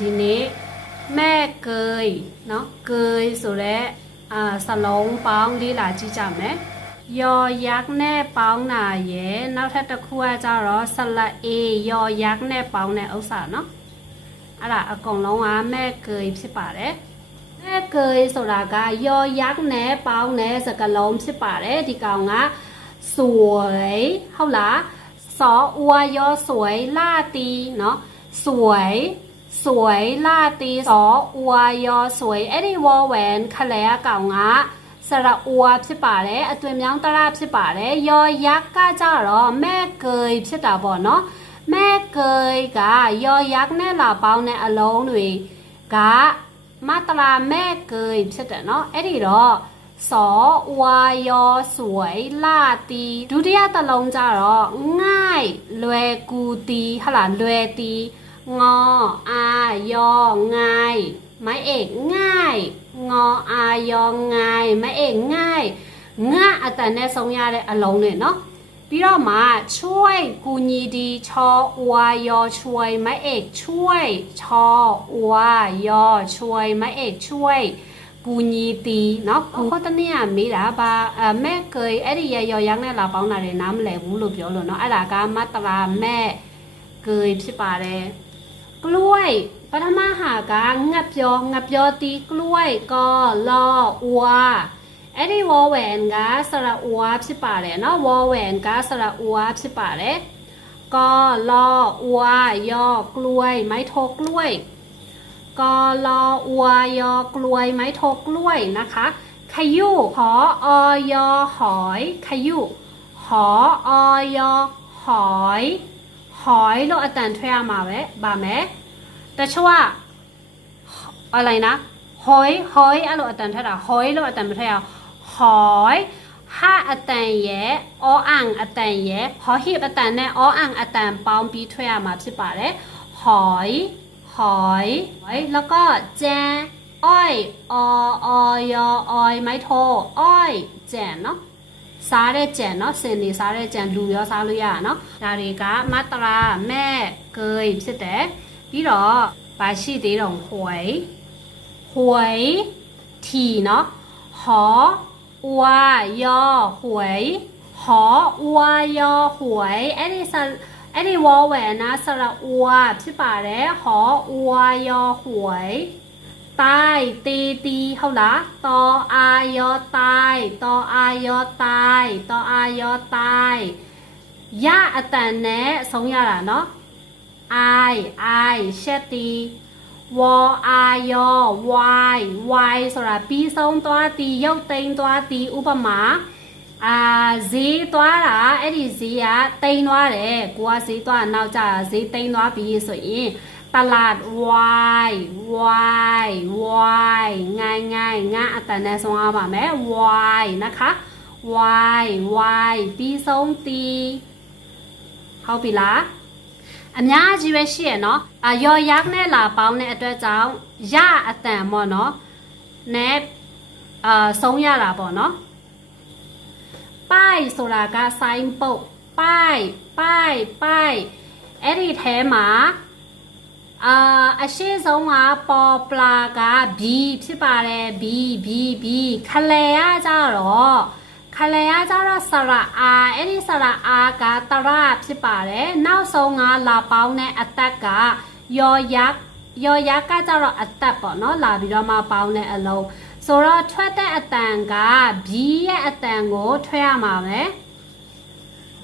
ဒီနေ့မဲ့เกยเนาะเกยဆိုတော့အာစလုံးပေါင်းလေးလာကြည့်ကြမယ်ယောยักษ์နဲ့ပေါင်းတာရယ်နောက်ထပ်တစ်ခုကကြတော့ဆလတ်အေယောยักษ์နဲ့ပေါင်းတဲ့ဥစ္စာเนาะအဲ့ဒါအကုန်လုံးကမဲ့เกยဖြစ်ပါတယ်မဲ့เกยဆိုတာကယောยักษ์နဲ့ပေါင်းတဲ့စကားလုံးဖြစ်ပါတယ်ဒီကောင်ကสวยဟုတ်လားสออัวยอสวยล่าตีเนาะ สวย สวยลาตีสออัวยอสวยအဲ့ဒီဝေါ်ဝန်ခလဲအကောင်ကစရအဝဖြစ်ပါတယ်အတွင်မြောင်းတရဖြစ်ပါတယ်ယောยักษ์ကကြတော့မဲ့เกยဖြစ်တာပေါ့နော်မဲ့เกยကယောยักษ์နဲ့လာပေါင်းတဲ့အလုံးတွေကမတရာမဲ့เกยဖြစ်တယ်နော်အဲ့ဒီတော့စောဝါယောสวยลาตีဒုတိယတစ်လုံးကြတော့ငိုက်လွယ်ကူတီဟလာလွယ်တီ งออายอไงไม้เอกง่าย งออายอไงไม้เอกง่ายငါအတန်နဲ့ဆုံးရတဲ့အလုံးနဲ့เนาะပြီးတော့မှช่วยကူညီဒီချောအဝါယောช่วยไม้เอกช่วยชออวายอช่วยไม้เอกช่วยကူညီတီเนาะကိုဟိုတနေ့ကမေးတာပါအမဲကေအဲ့ဒီရရောយ៉ាងနဲ့လာပေါင်းတာတွေနားမလည်ဘူးလို့ပြောလို့เนาะအဲ့ဒါကမတရာမဲကေဖြစ်ပါတယ် กล้วยปฐมาหากางับยองับยอตีกล้วยก็ลออัวไอ้ที่วอแหวนกาสระอัวสิป่าเลยเนาะวอแหวนกาสระอัวสิป่าเลยก็ลออัวยอกล้วย ไม้ทกกล้วยก็ลออัวยอกล้วย ไม้ทกกล้วยนะคะขยุหออยอหอยขยุหออยอยหอย หอยလို့အတန်ထွက်ရမှာပဲဗာမယ်တချို့ကอะไรนะหอยหอยအဲ့လိုအတန်ထွက်တာหอยလို့အတန်မထွက်ရหอยဟာအတန်ရဲ့အောအန်အတန်ရဲ့ဟောဟိအတန်နဲ့အောအန်အတန်ပေါင်းပြီးထွက်ရမှာဖြစ်ပါတယ်หอยหอยหอยแล้วก็แจนอ้อยอออยออยไม้โทอ้อยแจนเนาะ စားတဲ့ကြံเนาะစင်နေစားတဲ့ကြံလူရောစားလို့ရတာเนาะဒါတွေကမတရာမဲ့เกยဖြစ်တယ်ပြီးတော့ပါရှိသေးတော့หวยหวยทีเนาะหออวายอหวยหออวายอหวยအဲ့ဒီစအဲ့ဒီဝေါ်ဝဲနာစရအဝဖြစ်ပါတယ်หออวาย อหวย ใต้ตีตีเขาละตออายอตายตออายอตายตออายอตายยะအတန်နဲ့ဆုံးရတာเนาะ i i ရှက်တီဝါအာယောဝိုင်ဝိုင်ဆိုတာပြီးဆုံးသွားတီရုပ်သိမ်းသွားတီဥပမာအာဈေးသွားတာအဲ့ဒီဈေးကတိမ်သွားတယ်ကိုကဈေးသွားနောက်ကျတာဈေးတိမ်သွားပြီဆိုရင် ตลาดวายวายวายง่ายง่ายง่ายอัตราส่งเอาပါမယ်วายนะคะวายวายပြီးဆုံးတီဟုတ်ပြီလားအများကြီးပဲရှိရနော်အယော်ยักษ์နဲ့လာပေါင်းတဲ့အတွက်ကြောင့်ရအတန်ပေါ့နော်နဲ့အာဆုံးရတာပေါ့နော်ป้ายဆိုတာက sign ပုတ်ป้ายป้ายป้ายအဲ့ဒီထဲမှာ အာအရှိဆုံးကပေါ်ပလာက B ဖြစ်ပါတယ် B B B ခလဲရကြတော့ခလဲရကြတော့စရအာအဲ့ဒီစရအာကတရဖြစ်ပါတယ်နောက်ဆုံးကလာပေါင်းတဲ့အတက်ကယောရက်ယောရကကြတော့အသက်ပေါ့နော်လာပြီးတော့မှပေါင်းတဲ့အလုံးဆိုတော့ထွက်တဲ့အတန်က B ရဲ့အတန်ကိုထွက်ရမှာပဲ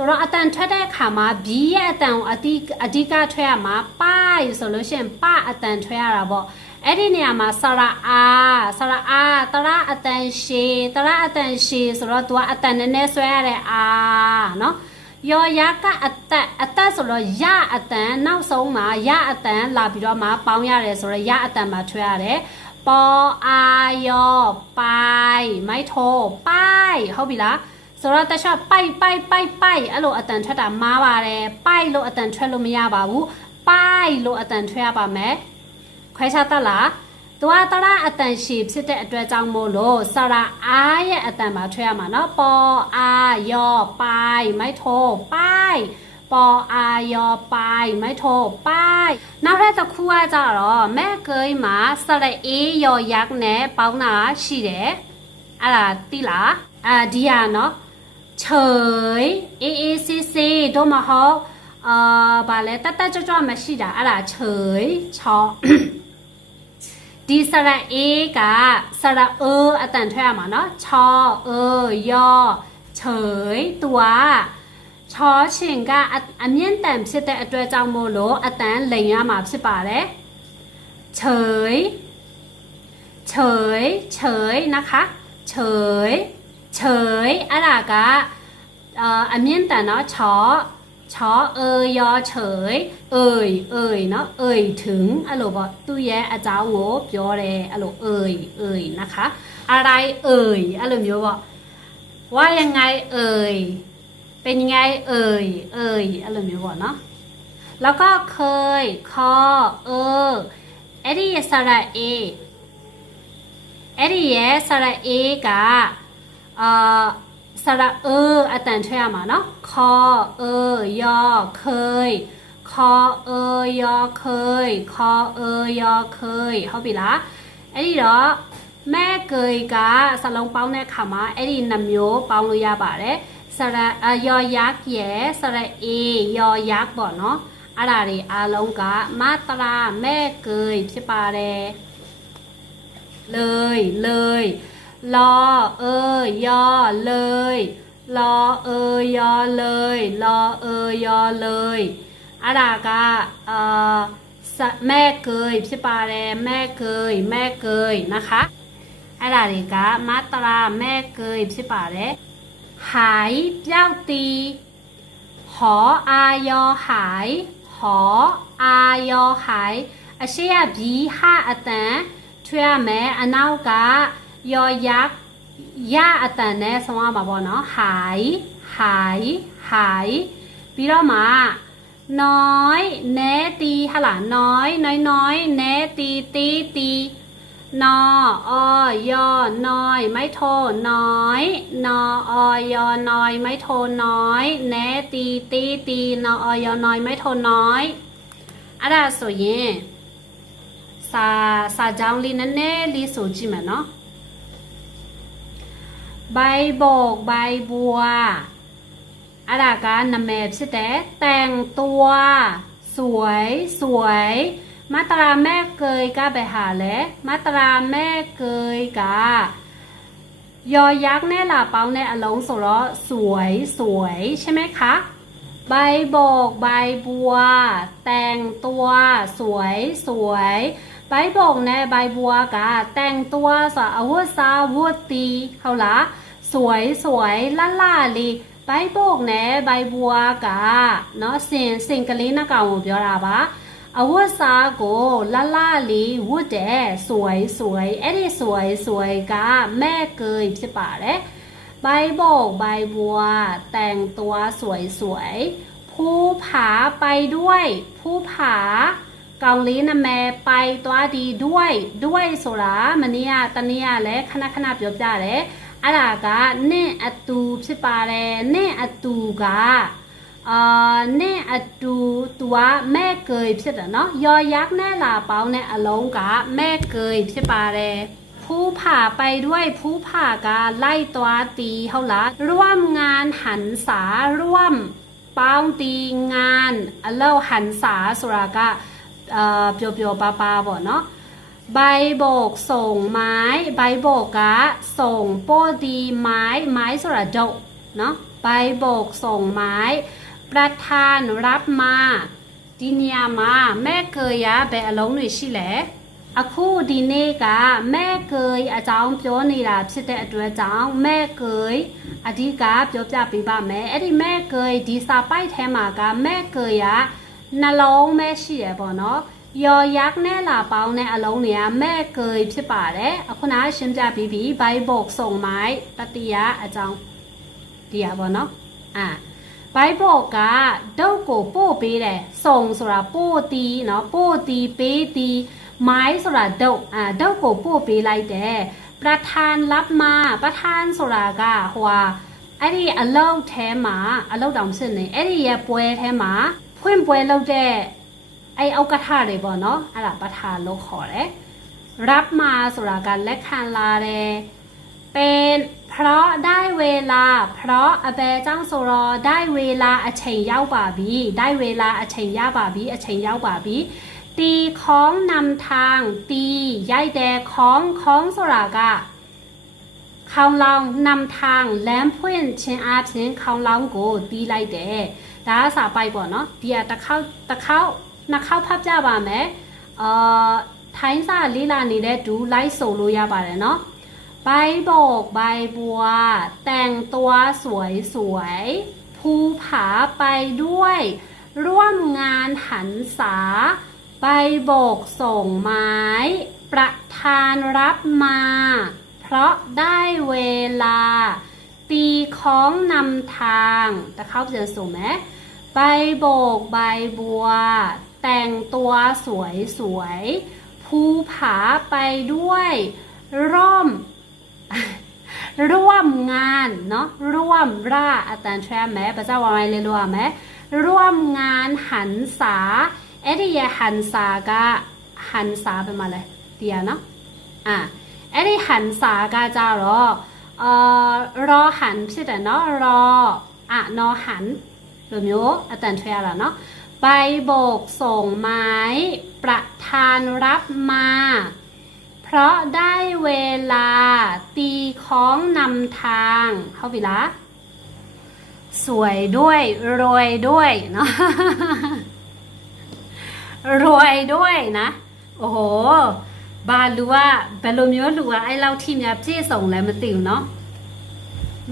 ဆိုတော့အတန်ထွက်တဲ့အခါမှာ B ရဲ့အတန်ကိုအတိအဓိကထွက်ရမှာပါဆိုလို့ရှိရင်ပအတန်ထွက်ရတာပေါ့အဲ့ဒီနေရာမှာစရအာစရအာတရအတန်ရှည်တရအတန်ရှည်ဆိုတော့ तू ကအတန်နည်းနည်းဆွဲရတဲ့အာနော်ယောရကအတက်အတက်ဆိုတော့ရအတန်နောက်ဆုံးမှာရအတန်လာပြီးတော့မှပေါင်းရတယ်ဆိုတော့ရအတန်မှာထွက်ရတယ်ပေါ်အာယောပိုင်မိုက်ထိုပိုင်ဟုတ်ပြီလား ဆိုတော့တခြားပိုက်ပိုက်ပိုက်ပိုက်အဲ့လိုအတန်ထွက်တာမားပါတယ်ပိုက်လို့အတန်ထွက်လို့မရပါဘူးပိုက်လို့အတန်ထွက်ရပါမယ်ခွဲခြားတတ်လားသူကတရအတန်ရှည်ဖြစ်တဲ့အတွက်ကြောင့်မို့လို့စရာအားရဲ့အတန်မှာထွက်ရမှာเนาะပေါ်အာယောပိုက်မိုက်ထိုပိုက် ပေါ်အာယောပိုင်မိုက်ထိုပိုင်နောက်ထပ်တစ်ခုကကြတော့မဲ့ကိန်းမှာစရအေးယောရက်နဲ့ပေါင်းတာရှိတယ်အဲ့ဒါတိလားအာဒီဟာနော် เฉยအေးအေးဆေးဆေးတို့မဟုတ်အာဗာလဲတက်တက်ကြွကြွမရှိတာအဲ့ဒါเฉยချော ဒီစရအေးကစရเออအတန်ထွက်ရမှာเนาะချောเออย่อเฉยตัวချောရှင်ကအအမြင့်တန်ဖြစ်တဲ့အတွက်ကြောင့်မို့လို့အတန်လိန်ရမှာဖြစ်ပါတယ်เฉยเฉยเฉยนะคะเฉย เฉยอะล่ะกะเอ่ออันนี้แต่เนาะชอชอเอยยอเฉย เอ่ยเอ่ยเนาะเอ่ยถึงอะโลบอกตู้แย่อาจารย์โว้ปียอเลยอะโลเอ่ยเอ่ยนะคะ อะไรเอ่ยอะโลมีบอกว่ายังไงเอ่ยเป็นยังไงเอ่ยเอ่ยอะโลมีบอกเนาะแล้วก็เคยคอเออเอริสระเอเอริสระเอกะ အာစระเออအတန်ထွက်ရမှာเนาะคอเออยอเคยคอเอยอเคยคอเอยอเคยဟုတ်ပြီလားအဲ့ဒီတော့မဲ့เกยကစလုံးပေါင်းတဲ့အခါမှာအဲ့ဒီနှမျိုးပေါင်းလို့ရပါတယ်စရအယောยักษ์ရဲ့စရအေယောยักษ์ပေါ့နော်အဲ့ဒါတွေအားလုံးကမတရာမဲ့เกยဖြစ်ပါတယ် เลยเ ลอเอยอเลยลอเอยอเลยลอเอยอเลยอะรากะเออแม่เคยพี่ปาแรแม่เคย แม่เคยนะคะอะไรกะมาตราแม่เคยพี่ปาแรหายเจ้าตีหออายอหายหออายอหายอาเชียบีห้าอันแต่ช่วยแม่อนาวกา ยักษ์ရအတန်နဲ့ဆုံးရမှာပေါ့နော်หายหายหายပြီးတော့မှน้อยแนตีဟလာน้อยน้อยน้อยแนตีตีตีนออยอน้อย ไม่โทน้อยนออยอน้อย ไม่โทน้อยแนตีตีตีนออยอน้อย ไม่โทน้อยအဲ့ဒါဆိုရင်စာစာကြောင်းလေးနည်းနည်းလေးဆိုကြည့်မယ်နော် ใบโบก ใบบัวอาดาการนำแมบใช่แต่แต่งตัว สวยสวยมาตราแม่เกยกาไปหาและมาตราแม่เกยกายอยักษ์แน่ล่าเปาแนอลงสระสวยสวยใช่ไหมคะ ใบโบก ใบบัว แต่งตัว สวยสวย ใบโบกနဲ့ใบบัวကแต่งตัวဆိုအဝတ်စားဝတ်တီဟုတ်လားสวยสวยလှလှလေးใบโบกနဲ့ใบบัวကเนาะစင်စင်ကလေးနှကောင်ကိုပြောတာပါအဝတ်စားကိုလှလှလေးဝတ်တယ်สวยสวยအဲ့ဒီสวยสวยကမဲ့เกยဖြစ်ပါတယ် ใบโบกใบบัว แต่งตัวสวยๆภูผาไปด้วย ภูผา เกาหลีนะแม่ไปตัวดีด้วย ด้วยဆိုတာမနေ့ကတနေ့ကလည်းခဏခဏပြောပြတယ်အဲ့ဒါကနင့်အတူဖြစ်ပါတယ်နင့်အတူကအာနင့်အတူသူကမဲ့เกยဖြစ်တယ်เนาะယောยักษ์နဲ့လာပေါင်းတဲ့အလုံးကမဲ့เกยဖြစ်ပါတယ် ผู้ผ่าไปด้วยผู้ผ่ากาไล่ตัวตีเขาละร่วมงานหันษาร่วมป้องตีงานเล่าหันษาสุรา กะเอ่อเปียวเปียวปาปาบ่เนาะใบโบกส่งไม้ ใบโบกกะส่งโป้ดีไม้ไม้สุรดกเนาะใบโบกส่งไม้ ประธานรับมาဒီနေရာမှာမဲ့เคยရဘယ်အလုံးတွေရှိလဲ အခုဒီနေ့ကမဲ့ကွေအကြောင်းပြောနေတာဖြစ်တဲ့အတွက်ကြောင့်မဲ့ကွေအဓိကပြောပြပေးပါမယ်အဲ့ဒီမဲ့ကွေဒီစာပိုက်ထဲမှာကမဲ့ကွေက နှလုံးပဲရှိရပေါ့နော်ယောยักษ์နဲ့လာပေါင်းတဲ့အလုံးတွေကမဲ့ကွေဖြစ်ပါတယ်အခုနရှင်းပြပြီးပြီဘိုင်ဘုတ်စုံမိုက်တတိယအကြောင်းဒီရပေါ့နော်အာဘိုင်ဘုတ်ကဒုတ်ကိုပို့ပေးတယ်စုံဆိုတာပို့တီးเนาะပို့တီးပေးတီး ไม้ဆိုတာဒုတ်အာဒုတ်ကိုပို့ပေးလိုက်တယ်ประธานรับมาประธานဆိုတာကဟိုဟာပ အဲ့ဒီအလုတ်ထဲမှာအလုတ်တောင်ဖြစ်နေအဲ့ဒီရဲ့ပွဲထဲမှာ ဖွင့်ပွဲလုပ်တဲ့အဲ့အောက်ကထတွေပေါ့နော်အဲ့ဒါပထာလို့ခေါ်တယ် รับมาဆိုတာကလက်ခံလာတယ်เป็นเพราะได้เวลา เพราะအဘယ်ကြောင့်ဆိုတော့ได้เวลาအချိန်ရောက်ပါပြီได้เวลาအချိန်ရပါပြီအချိန်ရောက်ပါပြီตีของนำทางตีရိုက်တယ်ของของဆိုတာကခေါင်းလောင်းนำทางလမ်းဖွင့်ခြင်းအပြင်ခေါင်းလောင်းကိုတီးလိုက်တယ် ဒါကစာပိုက်ပေါ့နော်ဒီကတစ်ခေါက်တစ်ခေါက်နှစ်ခေါက်ဖတ်ပြပါမယ်အာထိုင်းစာလေးလာနေတဲ့ဒူလိုက်ဆိုလို့ရပါတယ်နော်ใบโบกใบบัว แต่งตัวสวยสวยๆภูผาไปด้วย ร่วมงานหันษา ใบโบกส่งไม้ ประธานรับมา เพราะได้เวลา ตีของนำทางแต่เขาจะสูงไหม ไปโบกใบบัว แต่งตัวสวยสวยภูผาไปด้วย ร่วม ร่วมงานเนาะร่วมร่าอาจารย์แช่ไหมพระเจ้าว่าไงเลยรัวไหมร่วมงานหันษาเอดียหันษาก็หันษาไปมาเลยเดียเนาะอะเอดีหันษาก็จะรอเอ่อรอหันใช่แต่เนาะรออะนอหัน လိုမျိုးอาจารย์แชร์แล้วเนาะใบโบกส่งไม้ ประธานรับมา เพราะได้เวลา ตีของนำทางเข้าไปละ สวยด้วยรวยด้วยเนาะ รวยด้วยนะ โอ้โห บาลูว่าဘယ်လိုမျိုးလူကအဲ့လောက်ထိများပြည့်စုံလဲမသိဘူးเนาะ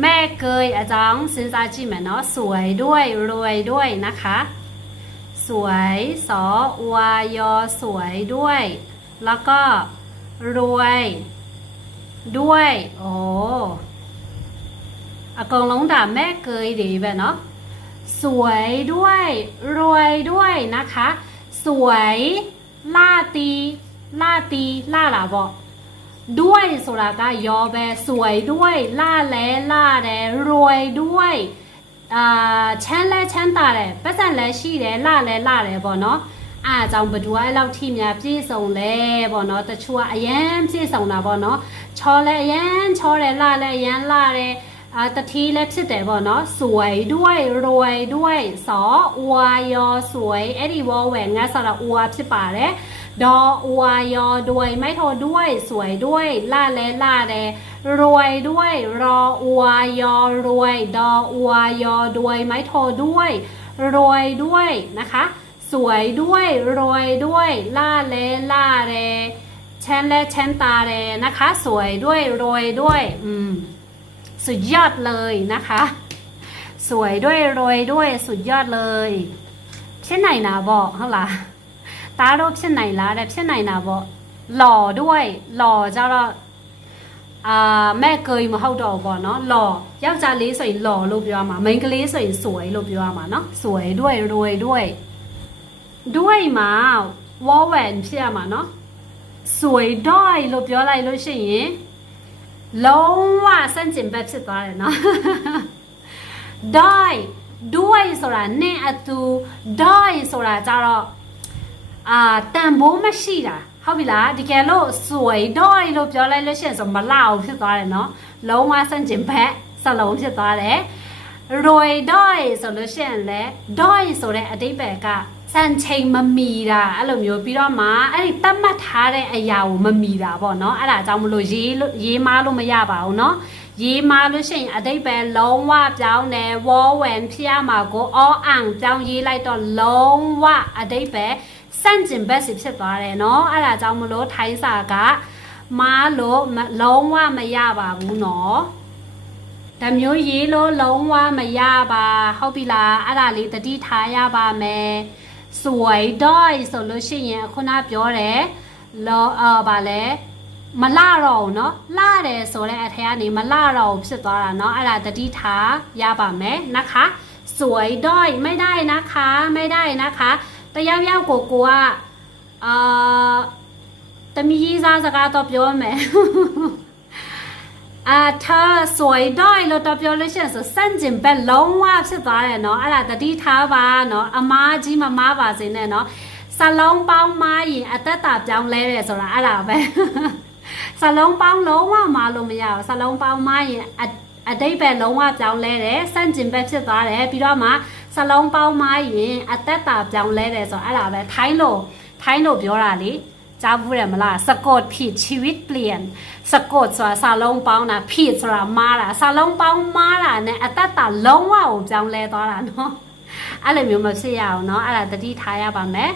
แม่เกยอาจองซินซาจิเหมอนเนาะสวยด้วยรวยด้วยนะคะ สวยสอวายอสวยด้วย แล้วก็รวย ด้วย โอ้อากงลงด่าแม่เกยดีแบบเนาะสวยด้วย รวยด้วยนะคะ สวย ล่าตี ล่าตี ล่าลาบอ ด้วยဆိုတာကရောပဲสวยด้วยล่าလဲล่าတယ်รวยด้วยအာချမ်းလဲချမ်းသာတယ်ပတ်စံလဲရှိတယ်ล่าလဲล่าတယ်ပေါ့နော် အားကြောင့်ဘဒူအဲ့လောက်ထိများပြည့်စုံလဲပေါ့နော်တချို့ကအရန်ပြည့်စုံတာပေါ့နော်ချောလဲအရန်ချောတယ်လှလဲအရန်လှတယ်အာတတိလည်းဖြစ်တယ်ပေါ့နော်สวยด้วยรวยด้วยสออวายอสวยအဲ့ဒီဝေါ်ဝဲငါဆရာအဝါဖြစ်ပါတယ် ดออัวยอด้วยไม่โทด้วย สวยด้วยล่าเลล่าเลรวยด้วย รออัวยอรวย ดออัวยอด้วยไม่โทด้วย รวยด้วยนะคะ สวยด้วยรวยด้วยล่าเลล่าเลเชนและเชนตาเลนะคะ สวยด้วยรวยด้วย อืมสุดยอดเลยนะคะ สวยด้วยรวยด้วยสุดยอดเลยเช่นไหนนะบอกเท่าไหร่ တို့ဖြစ်နိုင်လားတဲ့ဖြစ်နိုင်တာပေါ့หล่อด้วยหล่อကြတော့အာမဲ့ကိုမဟုတ်တော့ဘောเนาะหล่อယောက်ျားလေးဆိုရင်หล่อလို့ပြောရမှာမိန်းကလေးဆိုရင်สวยလို့ပြောရမှာเนาะสวยด้วยรวยด้วย ด้วยမှာဝေါ်ဝန်ဖြစ်ရမှာเนาะสวยด้วยလို့ပြောလိုက်လို့ရှိရင်လုံးဝစန့်ကျင်ဘက်ဖြစ်သွားတယ်เนาะ ด้วยด้วยဆိုတာနဲ့အတူ ด้วยဆိုတာကြတော့ အာတန်ဖိုးမရှိတာဟုတ်ပြီလားဒီကယ်လို့စွယ်တော့လို့ပြောလိုက်လို့ရှိရင်ဆိုမလောက်ဖြစ်သွားတယ်နော်လုံးဝဆန့်ကျင်ဘက်စလုံးဖြစ်သွားတယ် roy doy ဆိုလို့ရှိရင်လည်း doy ဆိုတဲ့အတိပ္ပယ်ကစံချိန်မမီတာအဲ့လိုမျိုးပြီးတော့မှအဲ့ဒီတတ်မှတ်ထားတဲ့အရာကိုမမီတာပေါ့နော်အဲ့ဒါအကြောင်းမလို့ရေးလို့ရေးမလို့မရပါဘူးနော်ရေးမလို့ရှိရင်အတိတ်ပဲလုံးဝပြောင်းတယ်ဝေါ်ဝံဖြစ်ရမှာကိုအောအန်ပြောင်းရေးလိုက်တော့လုံးဝအတိတ်ပဲ စန့်ကျင်ဘက်စီဖြစ်သွားတယ်နော်အဲ့ဒါကြောင့်မလို့ထိုင်းစာကမားလို့မလုံးဝမရပါဘူးနော် ဒါမျိုးရေးလို့လုံးဝမရပါဟုတ်ပြီလားအဲ့ဒါလေးတတိထားရပါမယ်สวยด้อยဆိုလို့ရှိရင်ခုနပြောတယ်လောအာဗာလဲမလှတော့ဘူးเนาะလှတယ်ဆိုတဲ့အထက်ကနေမလှတော့ဘူးဖြစ်သွားတာเนาะအဲ့ဒါတတိထားရပါမယ်นะคะสวยด้อยไม่ได้นะคะ ไม่ได้นะคะ တယောက်ယောက်ကိုကိုကအာတမီးစားစကားတော့ပြောမယ်အာသာဆွေဒိုင်လို့တော့ပြောလို့ရှိရင်ဆိုစန့်ကျင်ဘက်လုံးဝဖြစ်သွားတယ်နော်အဲ့ဒါတတိထားပါနော်အမားကြီးမမားပါစေနဲ့နော်ဆလုံးပေါင်းမားရင်အသက်တာပြောင်းလဲတယ်ဆိုတာအဲ့ဒါပဲဆလုံးပေါင်းလုံးဝမားလို့မရဘူးဆလုံးပေါင်းမားရင်အအတိတ်ဘက်လုံးဝပြောင်းလဲတယ်စန့်ကျင်ဘက်ဖြစ်သွားတယ်ပြီးတော့မှ စလုံးပေါင်းမားရင်အသက်တာပြောင်းလဲတယ်ဆိုတော့အဲ့ဒါပဲထိုင်းလို့ထိုင်းလို့ပြောတာလေ ကြားဘူးတယ်မလားสะกดผิดชีวิตเปลี่ยนสะกดဆိုတာစာလုံးပေါင်းတာผิดဆိုတာမားတာစာလုံးပေါင်းမားတာနဲ့အတ္တတာလုံးဝကိုပြောင်းလဲသွားတာเนาะအဲ့လိုမျိုးမဖြစ်ရအောင်เนาะအဲ့ဒါတတိထားရပါမယ်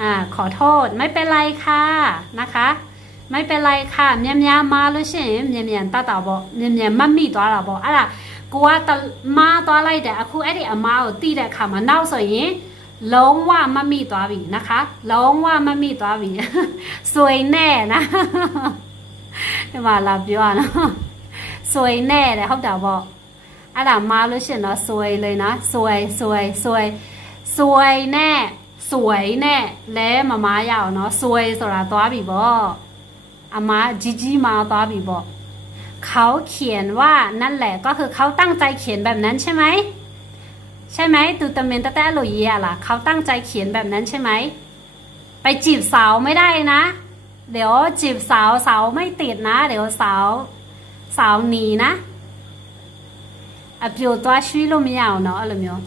อ่าขอโทษไม่เป็นไรค่ะนะคะ ไม่เป็นไรค่ะမြန်မြန်မားလို့ရှိရင်မြန်မြန်တတ်တာပေါ့မြန်မြန်မတ်မိသွားတာပေါ့အဲ့ဒါ ကိုကတမားသွားလိုက်တယ်အခုအဲ့ဒီအမားကိုတိတဲ့အခါမှာနောက်ဆိုရင် လုံးဝမမိသွားပြီนะคะ လုံးဝမမိသွားပြီ สวยแน่นะ ဒီမှာလာပြောရနော်สวยแน่တယ်ဟုတ်တာပေါ့အဲ့ဒါမားလို့ရှရင်တော့สวยเลยนะสวยสวยสวยสวยแน่สวยแน่လဲမမားရအောင်နော်สวยဆိုတာသွားပြီပေါ့အမားကြီးကြီးမားသွားပြီပေါ့ เขาเขียนว่านั่นแหละก็คือเขาตั้งใจเขียนแบบนั้นใช่ไหมใช่ไหมตูตเมนตะแตโลเยียล่ะเขาตั้งใจเขียนแบบนั้นใช่ไหมไปจีบสาวไม่ได้นะ เดี๋ยวจีบสาวสาวไม่ติดนะ เดี๋ยวสาวสาวหนีนะอภิโอตัวชีวิตลเอาเนาะอะไรเมียว